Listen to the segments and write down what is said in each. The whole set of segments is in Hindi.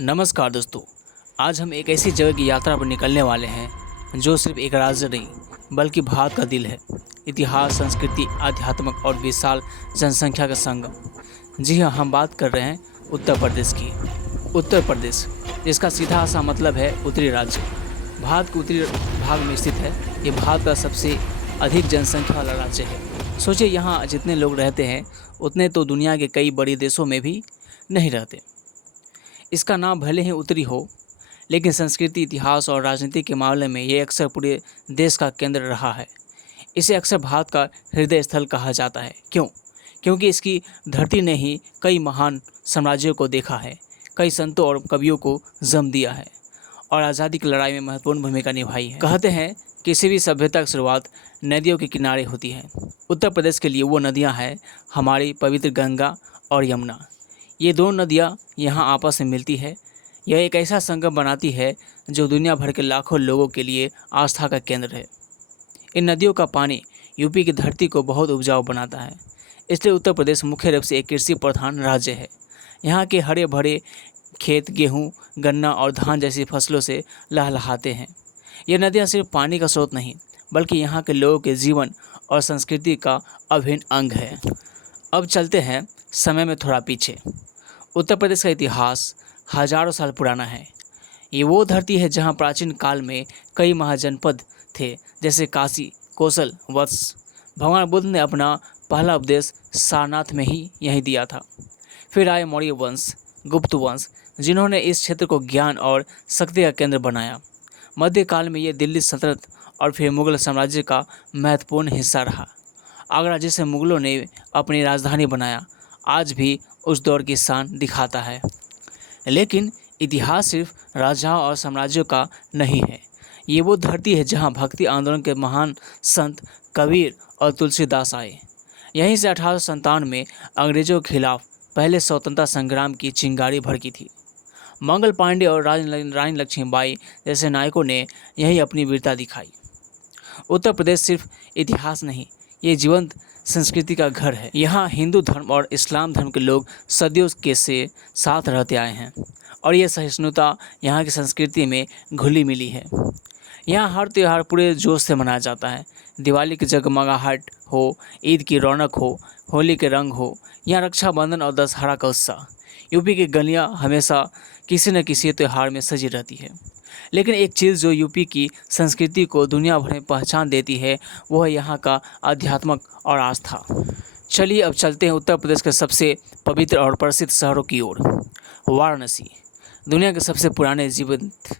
नमस्कार दोस्तों। आज हम एक ऐसी जगह की यात्रा पर निकलने वाले हैं जो सिर्फ एक राज्य नहीं बल्कि भारत का दिल है। इतिहास, संस्कृति, आध्यात्म और विशाल जनसंख्या का संगम। जी हाँ, हम बात कर रहे हैं उत्तर प्रदेश की। उत्तर प्रदेश, जिसका सीधा सा मतलब है उत्तरी राज्य। भारत के उत्तरी भाग में स्थित है। ये भारत का सबसे अधिक जनसंख्या वाला राज्य है। सोचिए, यहाँ जितने लोग रहते हैं उतने तो दुनिया के कई बड़े देशों में भी नहीं रहते। इसका नाम भले ही उत्तरी हो, लेकिन संस्कृति, इतिहास और राजनीति के मामले में ये अक्सर पूरे देश का केंद्र रहा है। इसे अक्सर भारत का हृदय स्थल कहा जाता है। क्यों? क्योंकि इसकी धरती ने ही कई महान साम्राज्यों को देखा है, कई संतों और कवियों को जन्म दिया है और आज़ादी की लड़ाई में महत्वपूर्ण भूमिका निभाई है। कहते हैं किसी भी सभ्यता की शुरुआत नदियों के किनारे होती है। उत्तर प्रदेश के लिए वो नदियाँ हैं हमारी पवित्र गंगा और यमुना। ये दोनों नदियाँ यहाँ आपस में मिलती है। यह एक ऐसा संगम बनाती है जो दुनिया भर के लाखों लोगों के लिए आस्था का केंद्र है। इन नदियों का पानी यूपी की धरती को बहुत उपजाऊ बनाता है। इसलिए उत्तर प्रदेश मुख्य रूप से एक कृषि प्रधान राज्य है। यहाँ के हरे भरे खेत गेहूँ, गन्ना और धान जैसी फसलों से लहलहाते हैं। ये नदियाँ सिर्फ पानी का स्रोत नहीं बल्कि यहाँ के लोगों के जीवन और संस्कृति का अभिन्न अंग है। अब चलते हैं समय में थोड़ा पीछे। उत्तर प्रदेश का इतिहास हजारों साल पुराना है। ये वो धरती है जहाँ प्राचीन काल में कई महाजनपद थे, जैसे काशी, कौशल, वत्स। भगवान बुद्ध ने अपना पहला उपदेश सारनाथ में ही यहीं दिया था। फिर आए मौर्य वंश, गुप्त वंश, जिन्होंने इस क्षेत्र को ज्ञान और शक्ति का केंद्र बनाया। मध्यकाल में ये दिल्ली सल्तनत और फिर मुगल साम्राज्य का महत्वपूर्ण हिस्सा रहा। आगरा, जिसे मुगलों ने अपनी राजधानी बनाया, आज भी उस दौर की शान दिखाता है। लेकिन इतिहास सिर्फ राजाओं और साम्राज्यों का नहीं है। ये वो धरती है जहाँ भक्ति आंदोलन के महान संत कबीर और तुलसीदास आए। यहीं से 1857 में अंग्रेजों के खिलाफ पहले स्वतंत्रता संग्राम की चिंगारी भड़की थी। मंगल पांडे और रानी लक्ष्मीबाई जैसे नायकों ने यहीं अपनी वीरता दिखाई। उत्तर प्रदेश सिर्फ इतिहास नहीं, ये जीवंत संस्कृति का घर है। यहाँ हिंदू धर्म और इस्लाम धर्म के लोग सदियों के से साथ रहते आए हैं और ये सहिष्णुता यहाँ की संस्कृति में घुली मिली है। यहाँ हर त्यौहार पूरे जोश से मनाया जाता है। दिवाली की जगमगाहट हो, ईद की रौनक हो, होली के रंग हो, यहाँ रक्षाबंधन और दशहरा का उत्साह। यूपी की गलियाँ हमेशा किसी न किसी त्यौहार में सजी रहती है। लेकिन एक चीज़ जो यूपी की संस्कृति को दुनिया भर में पहचान देती है, वो है यहाँ का आध्यात्म और आस्था। चलिए अब चलते हैं उत्तर प्रदेश के सबसे पवित्र और प्रसिद्ध शहरों की ओर। वाराणसी, दुनिया के सबसे पुराने जीवंत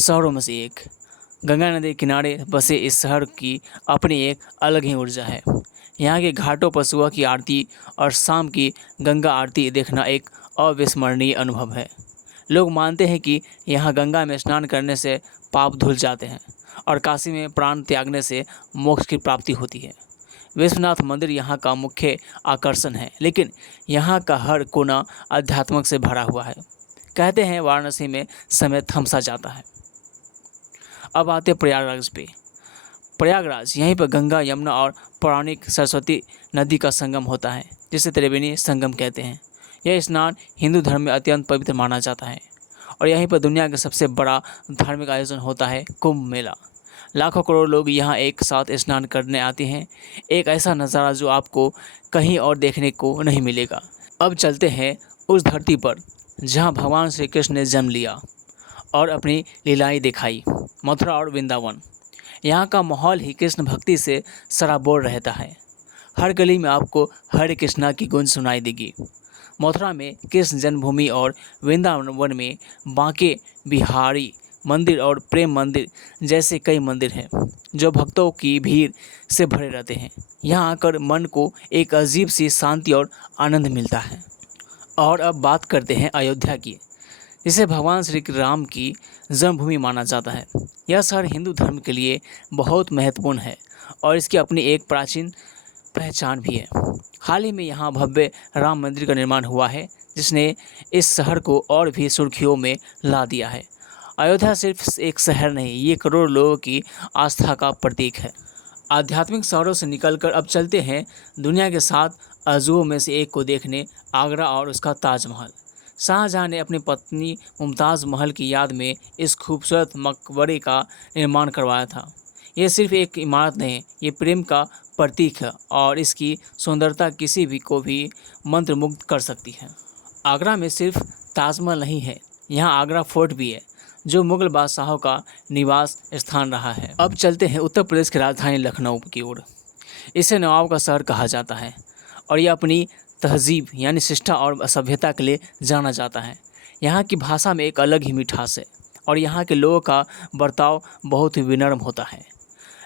शहरों में से एक। गंगा नदी के किनारे बसे इस शहर की अपनी एक अलग ही ऊर्जा है। यहाँ के घाटों पर सुबह की आरती और शाम की गंगा आरती देखना एक अविस्मरणीय अनुभव है। लोग मानते हैं कि यहाँ गंगा में स्नान करने से पाप धुल जाते हैं और काशी में प्राण त्यागने से मोक्ष की प्राप्ति होती है। विश्वनाथ मंदिर यहाँ का मुख्य आकर्षण है, लेकिन यहाँ का हर कोना आध्यात्म से भरा हुआ है। कहते हैं वाराणसी में समय थम सा जाता है। अब आते प्रयागराज पे। प्रयागराज, यहीं पर गंगा, यमुना और पौराणिक सरस्वती नदी का संगम होता है, जिसे त्रिवेणी संगम कहते हैं। यह स्नान हिंदू धर्म में अत्यंत पवित्र माना जाता है और यहीं पर दुनिया का सबसे बड़ा धार्मिक आयोजन होता है, कुंभ मेला। लाखों करोड़ लोग यहाँ एक साथ स्नान करने आते हैं। एक ऐसा नज़ारा जो आपको कहीं और देखने को नहीं मिलेगा। अब चलते हैं उस धरती पर जहाँ भगवान श्री कृष्ण ने जन्म लिया और अपनी लीलाएं दिखाई, मथुरा और वृंदावन। यहाँ का माहौल ही कृष्ण भक्ति से सराबोर रहता है। हर गली में आपको हरे कृष्णा की गूंज सुनाई देगी। मथुरा में कृष्ण जन्मभूमि और वृंदावन में बांके बिहारी मंदिर और प्रेम मंदिर जैसे कई मंदिर हैं जो भक्तों की भीड़ से भरे रहते हैं। यहाँ आकर मन को एक अजीब सी शांति और आनंद मिलता है। और अब बात करते हैं अयोध्या की, जिसे भगवान श्री राम की जन्मभूमि माना जाता है। यह शहर हिंदू धर्म के लिए बहुत महत्वपूर्ण है और इसकी अपनी एक प्राचीन पहचान भी है। हाल ही में यहाँ भव्य राम मंदिर का निर्माण हुआ है, जिसने इस शहर को और भी सुर्खियों में ला दिया है। अयोध्या सिर्फ एक शहर नहीं, ये करोड़ लोगों की आस्था का प्रतीक है। आध्यात्मिक शहरों से निकलकर अब चलते हैं दुनिया के 7 अजूबों में से एक को देखने, आगरा और उसका ताजमहल। शाहजहां ने अपनी पत्नी मुमताज़ महल की याद में इस खूबसूरत मकबरे का निर्माण करवाया था। यह सिर्फ एक इमारत नहीं, ये प्रेम का प्रतीक है और इसकी सुंदरता किसी भी को भी मंत्रमुग्ध कर सकती है। आगरा में सिर्फ ताजमहल नहीं है, यहाँ आगरा फोर्ट भी है, जो मुगल बादशाहों का निवास स्थान रहा है। अब चलते हैं उत्तर प्रदेश की राजधानी लखनऊ की ओर। इसे नवाब का शहर कहा जाता है और यह अपनी तहजीब यानी शिष्टा और सभ्यता के लिए जाना जाता है। यहाँ की भाषा में एक अलग ही मिठास है और यहाँ के लोगों का बर्ताव बहुत ही विनम्र होता है।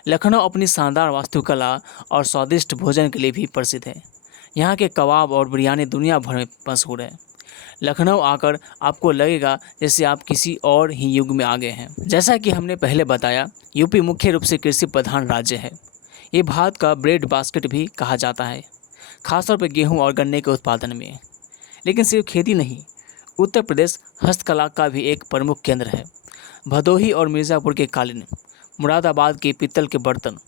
लखनऊ अपनी शानदार वास्तुकला और स्वादिष्ट भोजन के लिए भी प्रसिद्ध है। यहाँ के कबाब और बिरयानी दुनिया भर में मशहूर है। लखनऊ आकर आपको लगेगा जैसे आप किसी और ही युग में आ गए हैं। जैसा कि हमने पहले बताया, यूपी मुख्य रूप से कृषि प्रधान राज्य है। ये भारत का ब्रेड बास्केट भी कहा जाता है, खासतौर पर गेहूं और गन्ने के उत्पादन में। लेकिन सिर्फ खेती नहीं, उत्तर प्रदेश हस्तकला का भी एक प्रमुख केंद्र है। भदोही और मिर्ज़ापुर के कालीन, मुरादाबाद के पीतल के बर्तन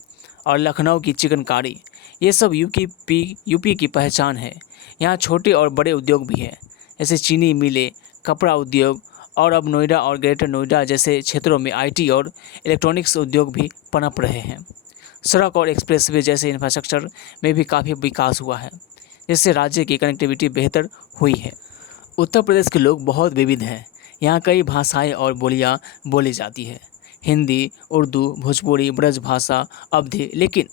और लखनऊ की चिकनकारी, ये सब यूपी की पहचान है। यहाँ छोटे और बड़े उद्योग भी हैं, जैसे चीनी मिलें, कपड़ा उद्योग और अब नोएडा और ग्रेटर नोएडा जैसे क्षेत्रों में आईटी और इलेक्ट्रॉनिक्स उद्योग भी पनप रहे हैं। सड़क और एक्सप्रेसवे जैसे इंफ्रास्ट्रक्चर में भी काफ़ी विकास हुआ है, जिससे राज्य की कनेक्टिविटी बेहतर हुई है। उत्तर प्रदेश के लोग बहुत विविध हैं। यहाँ कई भाषाएं और बोलियाँ बोली जाती है, हिंदी, उर्दू, भोजपुरी, ब्रज भाषा, अवधी। लेकिन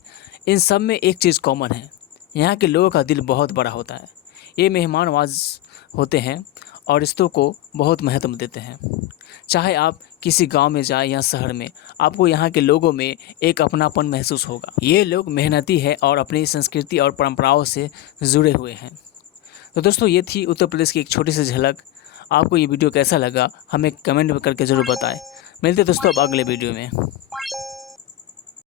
इन सब में एक चीज़ कॉमन है, यहाँ के लोगों का दिल बहुत बड़ा होता है। ये मेहमानवाज होते हैं और रिश्तों को बहुत महत्व देते हैं। चाहे आप किसी गांव में जाएं या शहर में, आपको यहाँ के लोगों में एक अपनापन महसूस होगा। ये लोग मेहनती हैं और अपनी संस्कृति और परंपराओं से जुड़े हुए हैं। तो दोस्तों, ये थी उत्तर प्रदेश की एक छोटी सी झलक। आपको ये वीडियो कैसा लगा हमें कमेंट करके ज़रूर बताएं। मिलते दोस्तों अब अगले वीडियो में।